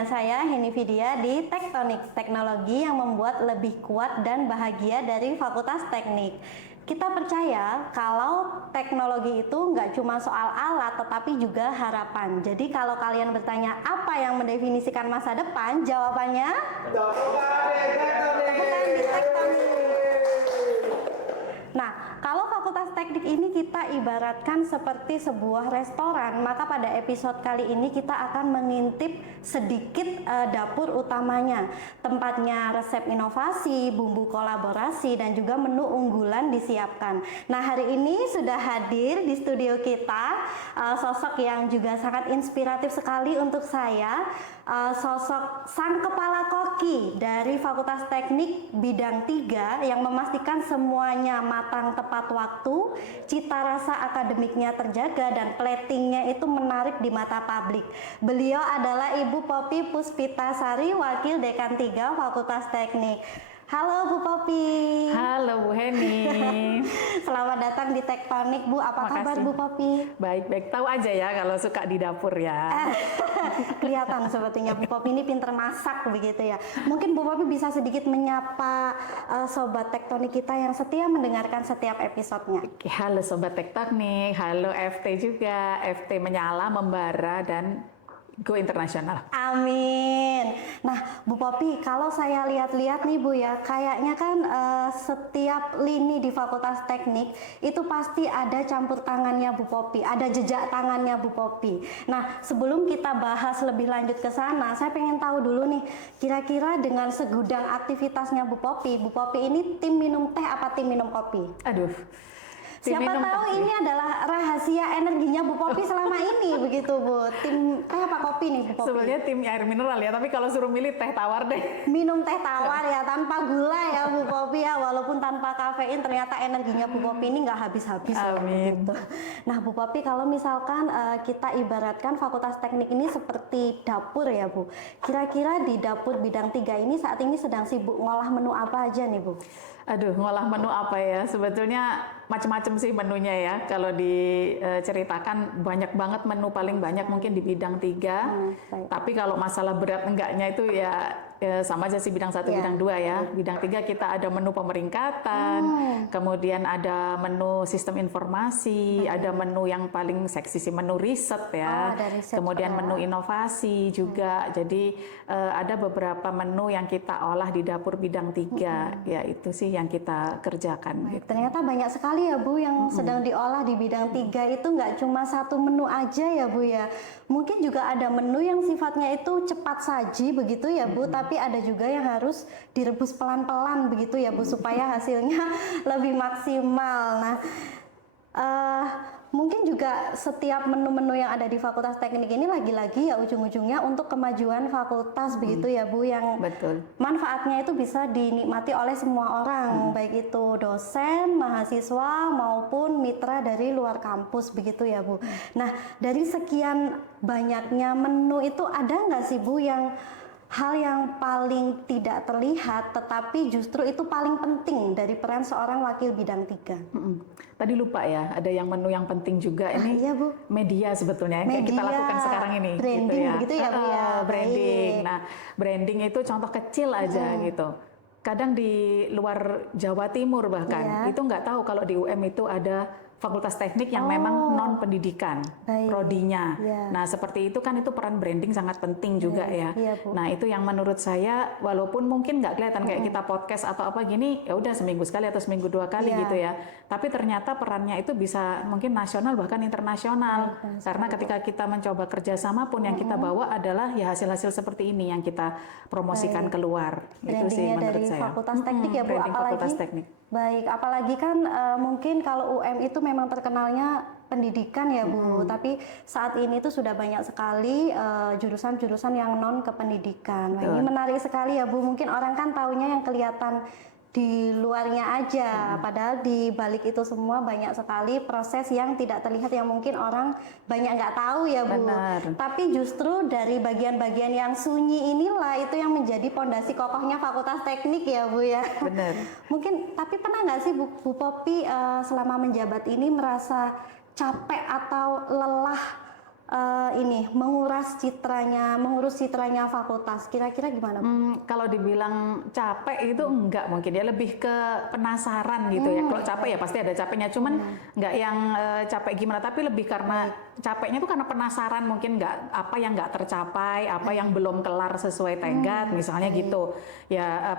dengan saya Heni Vidya di Tektonik, teknologi yang membuat lebih kuat dan bahagia dari Fakultas Teknik. Kita percaya kalau teknologi itu nggak cuma soal alat, tetapi juga harapan. Jadi kalau kalian bertanya apa yang mendefinisikan masa depan, jawabannya bukan di Tektonik. Nah, kalau Fakultas Teknik ini kita ibaratkan seperti sebuah restoran, maka pada episode kali ini kita akan mengintip sedikit dapur utamanya. Tempatnya resep inovasi, bumbu kolaborasi, dan juga menu unggulan disiapkan. Nah, hari ini sudah hadir di studio kita sosok yang juga sangat inspiratif sekali untuk saya, sosok sang kepala koki dari Fakultas Teknik bidang 3 yang memastikan semuanya matang tepat waktu, cita rasa akademiknya terjaga, dan platingnya itu menarik di mata publik. Beliau adalah Ibu Poppy Puspitasari, Wakil Dekan 3 Fakultas Teknik. Halo Bu Poppy. Halo Bu Heni. Selamat datang di Tektonik Bu. Apa kabar Bu Poppy? Baik-baik, tahu aja ya kalau suka di dapur ya. Kelihatan sepertinya Bu Poppy ini pinter masak begitu ya. Mungkin Bu Poppy bisa sedikit menyapa sobat Tektonik kita yang setia mendengarkan setiap episodenya. Halo sobat Tektonik, halo FT juga. FT menyala, membara, dan go internasional. Amin. Nah, Bu Poppy, kalau saya lihat-lihat nih Bu ya, kayaknya kan setiap lini di Fakultas Teknik itu pasti ada campur tangannya Bu Poppy, ada jejak tangannya Bu Poppy. Nah, sebelum kita bahas lebih lanjut ke sana, saya pengen tahu dulu nih, kira-kira dengan segudang aktivitasnya Bu Poppy ini tim minum teh apa tim minum kopi? Aduh. Siapa tahu ini adalah rahasia energinya Bu Poppy selama ini begitu Bu. Tim teh apa kopi nih Bu Poppy? Sebenarnya tim air mineral ya, tapi kalau suruh milih teh tawar deh. Minum teh tawar ya, tanpa gula ya Bu Poppy ya, walaupun tanpa kafein ternyata energinya Bu Poppy ini nggak habis-habis. Amin. Gitu. Nah Bu Poppy, kalau misalkan kita ibaratkan Fakultas Teknik ini seperti dapur ya Bu. Kira-kira di dapur bidang 3 ini saat ini sedang sibuk ngolah menu apa aja nih Bu? Aduh, ngolah menu apa ya? Sebetulnya macam-macam sih menunya ya. Kalau diceritakan banyak banget menu, paling banyak mungkin di bidang 3. Tapi kalau masalah berat enggaknya itu ya sama aja sih bidang 1, bidang 2 ya. Bidang 3 kita ada menu pemeringkatan, kemudian ada menu sistem informasi, ada menu yang paling seksi sih menu riset ya. Kemudian menu inovasi juga. Jadi ada beberapa menu yang kita olah di dapur bidang 3. Ya itu sih yang kita kerjakan. Gitu. Ternyata banyak sekali ya Bu yang sedang diolah di bidang 3 itu, nggak cuma satu menu aja ya Bu ya. Mungkin juga ada menu yang sifatnya itu cepat saji begitu ya Bu, tapi ada juga yang harus direbus pelan-pelan begitu ya Bu supaya hasilnya lebih maksimal. Nah, mungkin juga setiap menu-menu yang ada di Fakultas Teknik ini lagi-lagi ya ujung-ujungnya untuk kemajuan fakultas begitu ya Bu, yang betul. Manfaatnya itu bisa dinikmati oleh semua orang, baik itu dosen, mahasiswa maupun mitra dari luar kampus begitu ya Bu. Nah, dari sekian banyaknya menu itu ada nggak sih Bu yang hal yang paling tidak terlihat tetapi justru itu paling penting dari peran seorang wakil bidang 3? Tadi lupa ya, ada yang menu yang penting juga ini. Iya Bu. Media sebetulnya yang kita lakukan sekarang ini. Branding begitu ya Bu ya. Branding. Nah, branding itu contoh kecil aja gitu. Kadang di luar Jawa Timur bahkan itu nggak tahu kalau di UM itu ada Fakultas Teknik yang memang non pendidikan, prodinya. Nah seperti itu kan, itu peran branding sangat penting juga ya. Nah itu yang menurut saya, walaupun mungkin nggak kelihatan kayak kita podcast atau apa gini, ya udah seminggu sekali atau seminggu 2 kali gitu ya. Tapi ternyata perannya itu bisa mungkin nasional bahkan internasional. Karena ketika kita mencoba kerjasama pun yang kita bawa adalah ya hasil-hasil seperti ini yang kita promosikan keluar. Itu sih menurut dari saya. Fakultas Teknik ya Bu, Fakultas Teknik. Baik, apalagi kan mungkin kalau UM itu memang terkenalnya pendidikan ya Bu, tapi saat ini tuh sudah banyak sekali jurusan-jurusan yang non kependidikan. Nah, ini menarik sekali ya Bu, mungkin orang kan taunya yang kelihatan di luarnya aja, padahal di balik itu semua banyak sekali proses yang tidak terlihat yang mungkin orang banyak nggak tahu ya Bu. Benar. Tapi justru dari bagian-bagian yang sunyi inilah itu yang menjadi pondasi kokohnya Fakultas Teknik ya Bu ya. Benar. Mungkin, tapi pernah nggak sih Bu Poppy selama menjabat ini merasa capek atau lelah mengurus citranya fakultas. Kira-kira gimana, Bu? Kalau dibilang capek itu enggak mungkin ya, lebih ke penasaran gitu ya. Kalau capek ya pasti ada capeknya, cuman enggak yang capek gimana, tapi lebih karena capeknya itu karena penasaran, mungkin apa yang enggak tercapai, apa yang belum kelar sesuai tenggat, misalnya gitu. Ya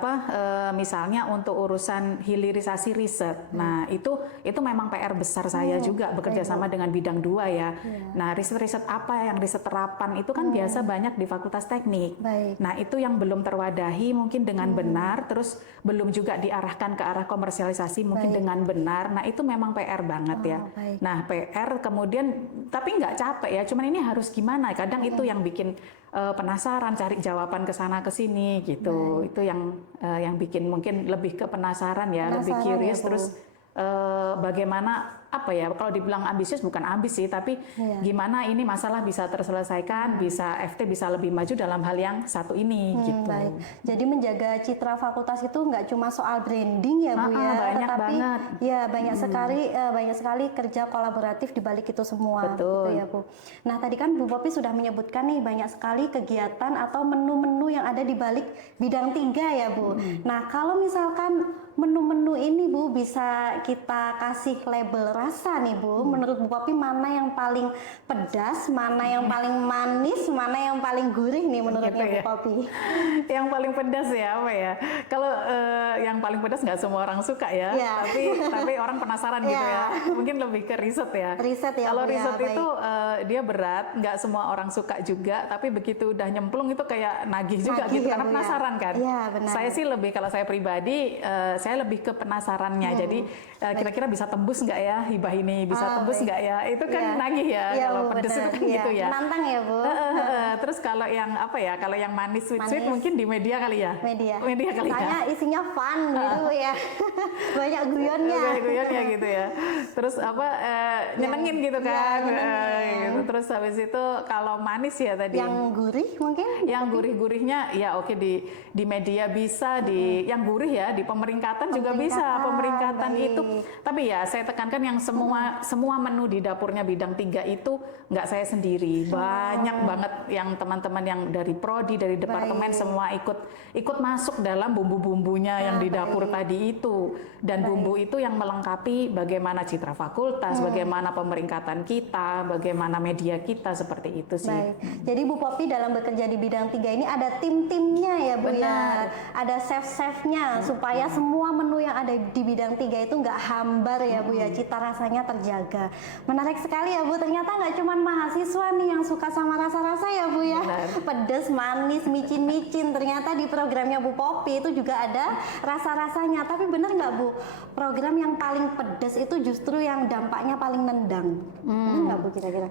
misalnya untuk urusan hilirisasi riset. Nah, itu memang PR besar saya juga bekerja sama dengan bidang 2 ya. Nah, riset-riset apa yang riset terapan itu kan biasa banyak di Fakultas Teknik. Nah, itu yang belum terwadahi mungkin dengan benar, terus belum juga diarahkan ke arah komersialisasi mungkin dengan benar. Nah, itu memang PR banget ya. Nah, PR kemudian tapi nggak capek ya, cuman ini harus gimana? Kadang itu yang bikin penasaran, cari jawaban ke sana ke sini gitu. Itu yang bikin mungkin lebih ke penasaran ya, lebih curious ya, terus bagaimana kalau dibilang ambisius bukan ambis sih, tapi gimana ini masalah bisa terselesaikan, bisa FT bisa lebih maju dalam hal yang satu ini gitu. Baik. Jadi menjaga citra fakultas itu nggak cuma soal branding ya, Bu ya, banyak tetapi banget. Ya banyak sekali kerja kolaboratif di balik itu semua. Betul. Gitu ya, Bu. Nah, tadi kan Bu Popi sudah menyebutkan nih banyak sekali kegiatan atau menu-menu yang ada di balik bidang 3 ya, Bu. Nah, kalau misalkan menu-menu ini, Bu, bisa kita kasih label rasa nih, Bu. Menurut Bu Popi mana yang paling pedas, mana yang paling manis, mana yang paling gurih nih menurutnya gitu ya. Bu Popi? Yang paling pedas ya apa ya? Kalau yang paling pedas nggak semua orang suka ya, tapi orang penasaran gitu ya. Mungkin lebih ke riset ya. Riset ya. Kalau riset itu dia berat, nggak semua orang suka juga, tapi begitu udah nyemplung itu kayak nagih juga gitu ya, karena penasaran kan. Ya, benar. Saya sih lebih, kalau saya pribadi saya lebih ke penasarannya. Jadi kira-kira bisa tembus nggak ya hibah ini, bisa tembus nggak ya? Itu kan nagih ya, kalau pedes itu kan gitu ya. Menantang ya, Bu. Terus kalau yang kalau yang manis sweet mungkin di media kali ya. Media kali ya. Saya isinya fun gitu ya. Banyak guyonnya. Banyak guyonnya gitu ya. Terus nyenengin gitu kan. Gitu. Terus habis itu kalau manis ya tadi. Yang gurih mungkin? Yang gurih-gurihnya ya oke, di media bisa, yang gurih ya di pemeringkatan juga bisa. Pemeringkatan itu. Tapi ya saya tekankan yang semua menu di dapurnya bidang 3 itu nggak saya sendiri. Banyak banget yang teman-teman yang dari prodi, dari departemen semua ikut masuk dalam bumbu-bumbunya yang di dapur tadi itu. Dan bumbu itu yang melengkapi bagaimana citra fakultas, bagaimana pemeringkatan kita, bagaimana media kita, seperti itu sih. Jadi Bu Popi dalam bekerja di bidang 3 ini ada tim-timnya ya, Bu. Benar. Ya. Ada chef-chefnya supaya semua menu yang ada di bidang 3 itu nggak hambar ya, Bu ya, cita rasanya terjaga. Menarik sekali ya, Bu. Ternyata nggak cuma mahasiswa nih yang suka sama rasa-rasa ya, Bu ya. Pedas, manis, micin-micin. Ternyata di programnya Bu Popi itu juga ada rasa-rasanya. Tapi benar nggak, Bu? Program yang paling pedas itu justru yang dampaknya paling nendang. Benar nggak, Bu, kira-kira?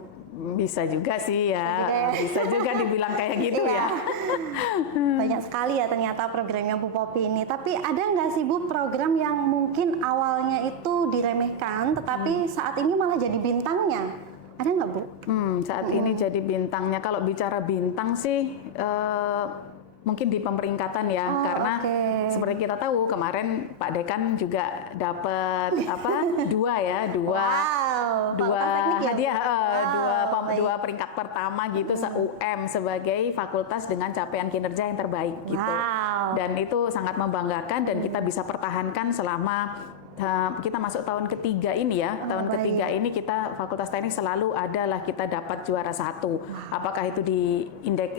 Bisa juga sih ya. Bisa juga dibilang kayak gitu ya. Banyak sekali ya ternyata programnya Bu Popi ini. Tapi ada nggak sih, Bu, program yang mungkin awalnya itu diremehkan, tetapi saat ini malah jadi bintangnya? Ada nggak, Bu? Saat ini jadi bintangnya. Kalau bicara bintang sih mungkin di pemeringkatan ya, karena seperti kita tahu kemarin Pak Dekan juga dapat dua hadiah, dua peringkat pertama gitu se-UM sebagai fakultas dengan capaian kinerja yang terbaik gitu. Dan itu sangat membanggakan dan kita bisa pertahankan selama kita masuk tahun ketiga ini ya. Tahun ketiga ini kita Fakultas Teknik selalu adalah kita dapat juara 1. Apakah itu di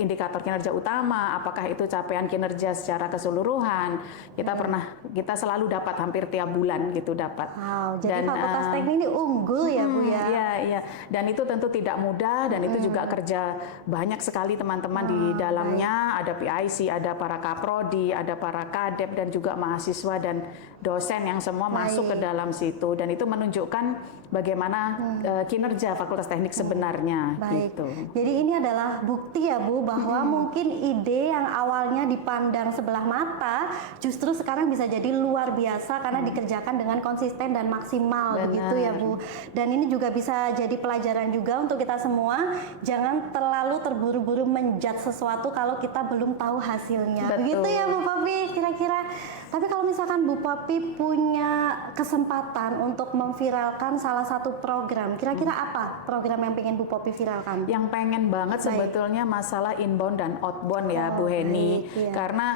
indikator kinerja utama, apakah itu capaian kinerja secara keseluruhan. Kita selalu dapat hampir tiap bulan gitu dapat. Jadi Fakultas Teknik ini unggul ya, Bu ya. Iya. Dan itu tentu tidak mudah dan itu juga kerja banyak sekali teman-teman di dalamnya. Ada PIC, ada para kaprodi, ada para kadep dan juga mahasiswa dan dosen yang semua masuk ke dalam situ, dan itu menunjukkan bagaimana kinerja Fakultas Teknik sebenarnya. Gitu. Jadi ini adalah bukti ya, Bu, bahwa mungkin ide yang awalnya dipandang sebelah mata justru sekarang bisa jadi luar biasa karena dikerjakan dengan konsisten dan maksimal. Begitu ya, Bu. Dan ini juga bisa jadi pelajaran juga untuk kita semua, jangan terlalu terburu-buru menjudge sesuatu kalau kita belum tahu hasilnya. Begitu ya, Bu Popi, kira-kira. Tapi kalau misalkan Bu Popi punya kesempatan untuk memviralkan salah satu program, kira-kira apa program yang pengen Bu Popi viralkan? Yang pengen banget sebetulnya masalah inbound dan outbound ya Bu Heni, iya. karena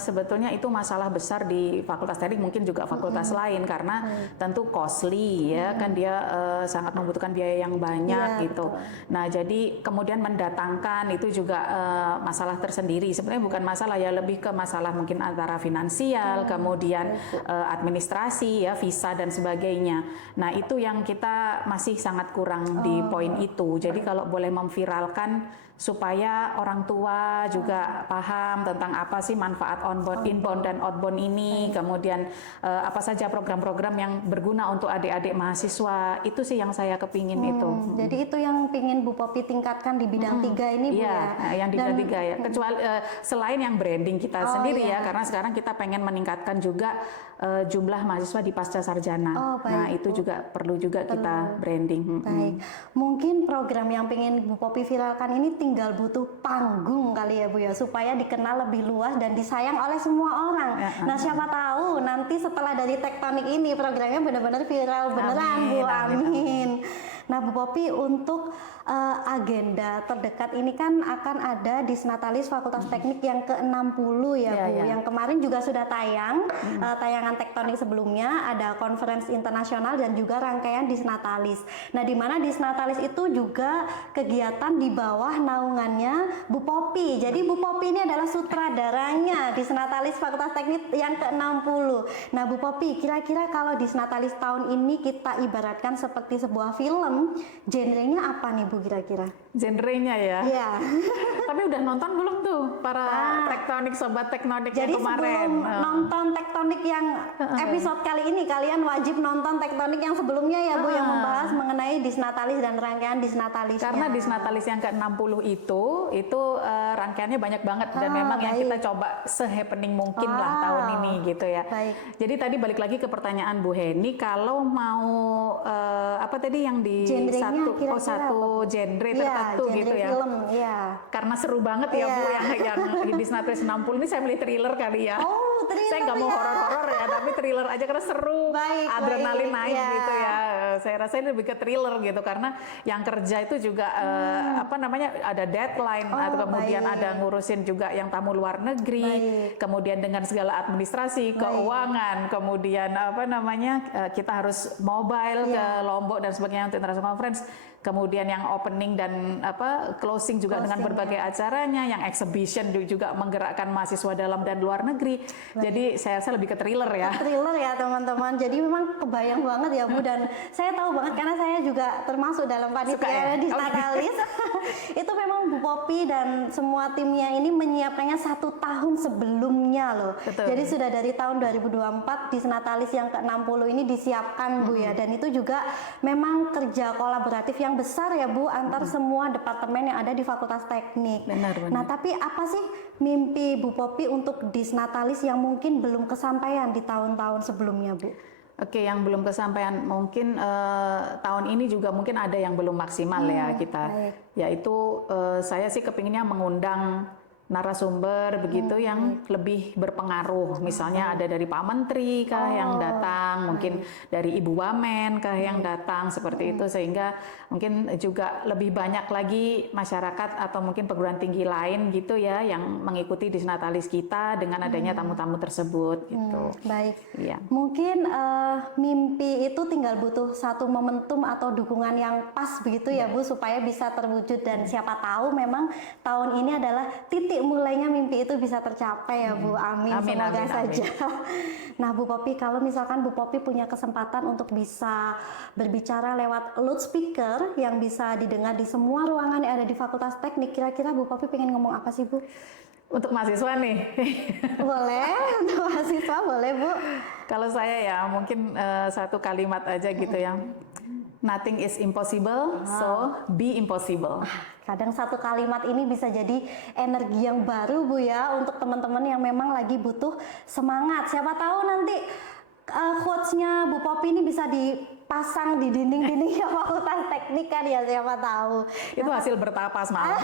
sebetulnya itu masalah besar di Fakultas Teknik, mungkin juga fakultas lain, karena tentu costly ya, kan dia sangat membutuhkan biaya yang banyak gitu. Nah jadi kemudian mendatangkan itu juga masalah tersendiri. Sebenarnya bukan masalah ya, lebih ke masalah mungkin antara finansial, kemudian administrasi ya, visa dan sebagainya. Nah itu yang kita masih sangat kurang di poin itu. Jadi kalau boleh memviralkan supaya orang tua juga paham tentang apa sih manfaat inbound dan outbound ini, kemudian apa saja program-program yang berguna untuk adik-adik mahasiswa, itu sih yang saya kepingin itu. Jadi itu yang pingin Bu Popi tingkatkan di bidang 3 ini Bu ya? Yang di bidang 3 ya, kecuali selain yang branding kita sendiri ya, karena sekarang kita pengen meningkatkan juga jumlah mahasiswa di pasca sarjana. Nah itu juga perlu juga kita branding. Baik, mungkin program yang pengen Bu Popi viralkan ini tinggal butuh panggung kali ya Bu ya, supaya dikenal lebih luas dan disayang oleh semua orang. Nah siapa tahu nanti setelah dari Tektonik ini programnya benar-benar viral beneran Bu, amin. Nah Bu Popi, untuk agenda terdekat ini kan akan ada Disnatalis Fakultas Teknik yang ke-60 ya Bu, yang kemarin juga sudah tayang, tayangan Tektonik sebelumnya, ada konferensi internasional dan juga rangkaian Disnatalis. Nah di mana Disnatalis itu juga kegiatan di bawah naungannya Bu Popi. Jadi Bu Popi ini adalah sutradaranya Disnatalis Fakultas Teknik yang ke-60. Nah Bu Popi, kira-kira kalau Disnatalis tahun ini kita ibaratkan seperti sebuah film, genrenya apa nih Bu kira-kira? Genrenya ya? Iya. Tapi udah nonton belum tuh para Tektonik, Sobat Tektonik jadi yang kemarin? Jadi sebelum nonton Tektonik yang episode kali ini, kalian wajib nonton Tektonik yang sebelumnya ya Bu, yang membahas mengenai Disnatalis dan rangkaian Disnatalisnya. Karena Disnatalis yang ke-60 itu rangkaiannya banyak banget, dan memang yang kita coba se-happening mungkin lah tahun ini gitu ya. Jadi tadi balik lagi ke pertanyaan Bu Heni, kalau mau apa tadi yang di satu genre tertentu gitu ya. Film, Karena seru banget ya Bu, yang di Disnatalis 60 ini saya milih thriller kali ya. Thriller, saya nggak mau horor-horor ya, tapi thriller aja karena seru, adrenalin naik gitu ya. Saya rasa ini lebih ke thriller gitu, karena yang kerja itu juga apa namanya, ada deadline, atau kemudian ada ngurusin juga yang tamu luar negeri, kemudian dengan segala administrasi, keuangan, kemudian apa namanya, kita harus mobile ke Lombok dan sebagainya untuk international conference. Kemudian yang opening dan apa closing juga dengan berbagai acaranya, yang exhibition juga menggerakkan mahasiswa dalam dan luar negeri. Jadi saya rasa lebih ke thriller ya. Thriller ya teman-teman. Jadi memang kebayang banget ya Bu, dan saya tahu banget karena saya juga termasuk dalam panitia Disnatalis. Itu memang Bu Popi dan semua timnya ini menyiapkannya 1 tahun sebelumnya loh. Betul. Jadi sudah dari tahun 2024 Disnatalis yang ke-60 ini disiapkan Bu ya, dan itu juga memang kerja kolaboratif yang besar ya Bu antar semua departemen yang ada di Fakultas Teknik. Benar. Nah tapi apa sih mimpi Bu Popi untuk Disnatalis yang mungkin belum kesampaian di tahun-tahun sebelumnya Bu? Oke, yang belum kesampaian mungkin tahun ini juga mungkin ada yang belum maksimal ya kita. Yaitu saya sih kepinginnya mengundang narasumber begitu yang lebih berpengaruh, misalnya ada dari Pak Menteri kah yang datang, mungkin dari Ibu Wamen kah yang datang, seperti itu, sehingga mungkin juga lebih banyak lagi masyarakat atau mungkin perguruan tinggi lain gitu ya yang mengikuti Disnatalis kita dengan adanya tamu-tamu tersebut gitu. Baik. Iya. Mungkin mimpi itu tinggal butuh satu momentum atau dukungan yang pas begitu ya Bu, supaya bisa terwujud, dan siapa tahu memang tahun ini adalah titik mulainya mimpi itu bisa tercapai ya Bu. Amin, semoga saja. Nah Bu Popi, kalau misalkan Bu Popi punya kesempatan untuk bisa berbicara lewat loudspeaker yang bisa didengar di semua ruangan yang ada di Fakultas Teknik, kira-kira Bu Popi pengen ngomong apa sih Bu? Untuk mahasiswa nih. Boleh, untuk mahasiswa boleh Bu. Kalau saya ya mungkin satu kalimat aja gitu ya. Nothing is impossible, so be impossible. Kadang satu kalimat ini bisa jadi energi yang baru Bu ya, untuk teman-teman yang memang lagi butuh semangat. Siapa tahu nanti quotes-nya Bu Popi ini bisa dipasang di dinding-dindingnya Fakultas Teknik kan ya, siapa tahu. Itu hasil bertapa semalam.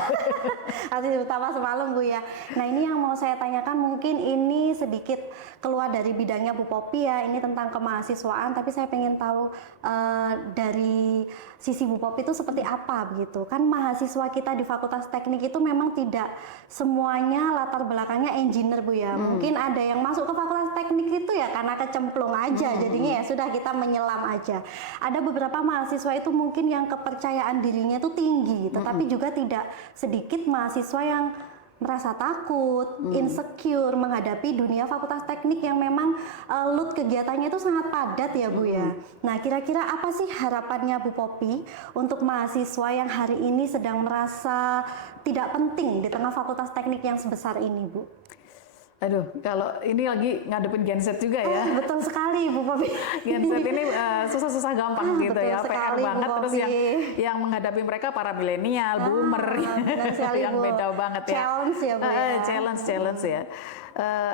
Hasil utama semalam Bu ya. Nah ini yang mau saya tanyakan, mungkin ini sedikit keluar dari bidangnya Bu Popi ya, ini tentang kemahasiswaan, tapi saya pengen tahu dari sisi Bu Popi itu seperti apa begitu. Kan mahasiswa kita di Fakultas Teknik itu memang tidak semuanya latar belakangnya engineer Bu ya. Mungkin ada yang masuk ke Fakultas Teknik itu ya karena kecemplung aja, jadinya ya sudah kita menyelam aja. Ada beberapa mahasiswa itu mungkin yang kepercayaan dirinya itu tinggi, tetapi juga tidak sedikit mahasiswa yang merasa takut, insecure menghadapi dunia Fakultas Teknik yang memang load kegiatannya itu sangat padat ya Bu ya. Nah kira-kira apa sih harapannya Bu Popi untuk mahasiswa yang hari ini sedang merasa tidak penting di tengah Fakultas Teknik yang sebesar ini Bu? Aduh, kalau ini lagi ngadepin genset juga ya. Betul sekali Bu Popi. Genset ini susah-susah gampang gitu betul ya, PR sekali, Bu banget. Terus Popi. yang menghadapi mereka para milenial, boomer, benar sekali, yang Bu. beda banget ya. Challenge ya Bu ya. Challenge ya.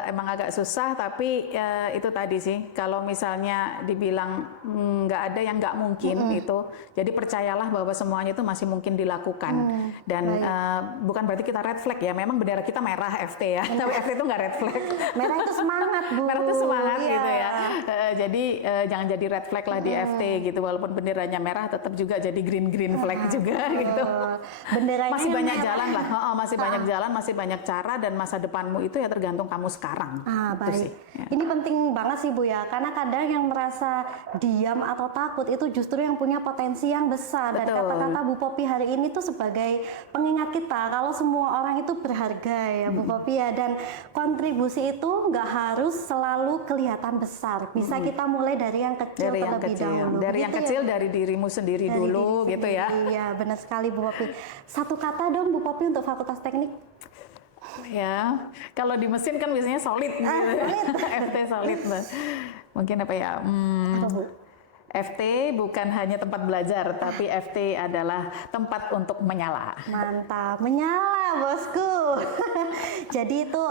Emang agak susah, tapi itu tadi sih, kalau misalnya dibilang nggak ada yang nggak mungkin itu, jadi percayalah bahwa semuanya itu masih mungkin dilakukan. Dan bukan berarti kita red flag ya, memang bendera kita merah FT ya, tapi FT itu nggak red flag. Merah itu semangat Bu. Merah itu semangat Iya. gitu ya. Jadi jangan jadi red flag lah di FT gitu, walaupun benderanya merah tetap juga jadi green flag juga gitu. Benderanya Masih yang banyak merah. jalan lah, masih banyak jalan, masih banyak cara, dan masa depanmu itu ya tergantung kamu sekarang. Itu Baik. sih, ya. Ini penting banget sih Bu ya, karena kadang yang merasa diam atau takut itu justru yang punya potensi yang besar. Dan Betul. kata-kata Bu Popi hari ini tuh sebagai pengingat kita kalau semua orang itu berharga ya Bu Popi ya, dan kontribusi itu nggak harus selalu kelihatan besar. Bisa kita mulai dari yang kecil Dari yang terlebih kecil, dahulu. dari yang Begitu kecil, ya? dari dirimu sendiri Dari dulu diri gitu ya. sendiri. Iya, benar sekali Bu Popi. Satu kata dong Bu Popi untuk Fakultas Teknik. Ya, kalau di mesin kan biasanya solid, gitu. FT solid. Mungkin apa ya? Apa Bu? FT bukan hanya tempat belajar, tapi FT adalah tempat untuk menyala. Mantap, menyala bosku. Jadi itu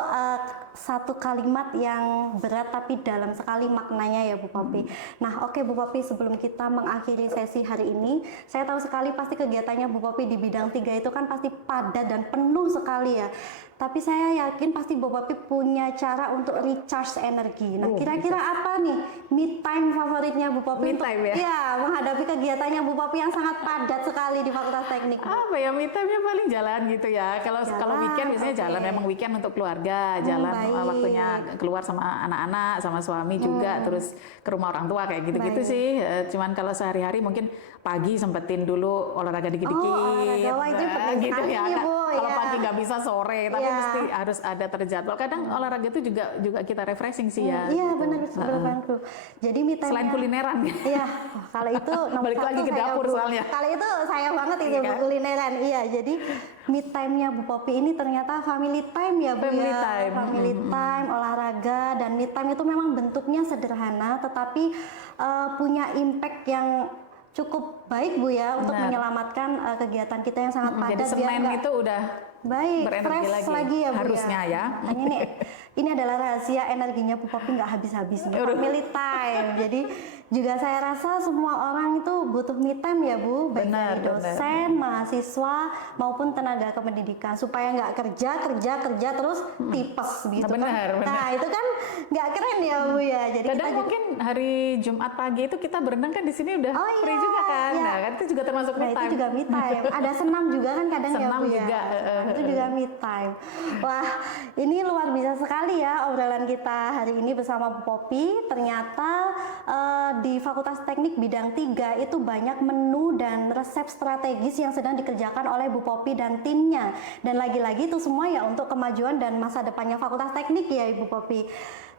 satu kalimat yang berat tapi dalam sekali maknanya ya Bu Popi. Nah oke Bu Popi, sebelum kita mengakhiri sesi hari ini, saya tahu sekali pasti kegiatannya Bu Popi di bidang 3 itu kan pasti padat dan penuh sekali ya. Tapi saya yakin pasti Bu Popi punya cara untuk recharge energi. Nah kira-kira apa nih me time favoritnya Bu Popi Me untuk time ya? ya, menghadapi kegiatannya Bu Popi yang sangat padat sekali di Fakultas Teknik Bu? Apa ya, me time-nya paling jalan gitu ya. Kalau weekend biasanya jalan, memang weekend untuk keluarga, jalan baik. waktunya keluar sama anak-anak, sama suami juga, terus ke rumah orang tua kayak gitu-gitu Baik. sih. Cuman kalau sehari-hari mungkin pagi sempetin dulu olahraga dikit-dikit. olahraga wajib penting gitu sekali ya. nih, Bu, Kalau ya. pagi nggak bisa sore, tapi Iya. mesti harus ada terjadwal. Kadang olahraga itu juga kita refreshing sih ya. Iya gitu. benar banget Bu. Jadi me time Selain kulineran. Iya, kalau itu nomor Balik satu lagi ke saya, dapur Bu. soalnya. Kalau itu saya banget itu Iya Bu, kan? kulineran. Iya, jadi me time-nya Bu Popi ini ternyata family time ya Bu Family ya. time. Family time, olahraga, dan me time itu memang bentuknya sederhana tetapi punya impact yang cukup baik Bu ya untuk Benar. menyelamatkan kegiatan kita yang sangat padat. Jadi biar Senin nggak- itu udah Baik, berenergi fresh lagi. lagi ya Bu Harusnya ya. Makanya ini adalah rahasia energinya Bu Popi nggak habis-habis nih. Family time. Jadi juga saya rasa semua orang itu butuh me time ya Bu, baik Benar, dari dosen, mahasiswa maupun tenaga kependidikan supaya nggak kerja terus tipes gitu Benar, kan. benar. Nah itu kan nggak keren ya Bu ya. Jadi Kadang kita juga, mungkin hari Jumat pagi itu kita berenang kan di sini udah Oh, free iya, juga kan. iya. Nah, kan itu juga termasuk me nah itu time. juga me time. Ada senam juga kan kadang ya Senam Bu ya. juga, Senam itu juga me time. Wah ini luar biasa sekali ya obrolan kita hari ini bersama Bu Popi. Ternyata di Fakultas Teknik bidang 3 itu banyak menu dan resep strategis yang sedang dikerjakan oleh Bu Popi dan timnya. Dan lagi-lagi itu semua ya untuk kemajuan dan masa depannya Fakultas Teknik ya Ibu Popi.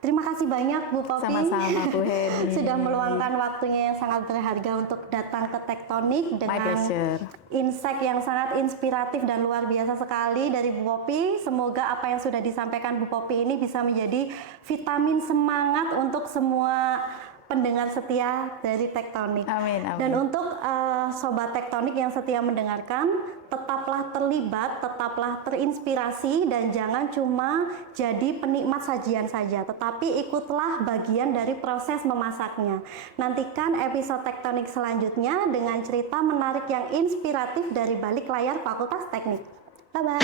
Terima kasih banyak Bu Popi. Sama-sama, Bu Heni. Sudah meluangkan waktunya yang sangat berharga untuk datang ke Tektonik My dengan pleasure. insight yang sangat inspiratif dan luar biasa sekali dari Bu Popi. Semoga apa yang sudah disampaikan Bu Popi ini bisa menjadi vitamin semangat untuk semua pendengar setia dari Tektonik. Amin, amin. Dan untuk Sobat Tektonik yang setia mendengarkan, tetaplah terlibat, tetaplah terinspirasi, dan jangan cuma jadi penikmat sajian saja, tetapi ikutlah bagian dari proses memasaknya. Nantikan episode Tektonik selanjutnya dengan cerita menarik yang inspiratif dari balik layar Fakultas Teknik. Bye-bye.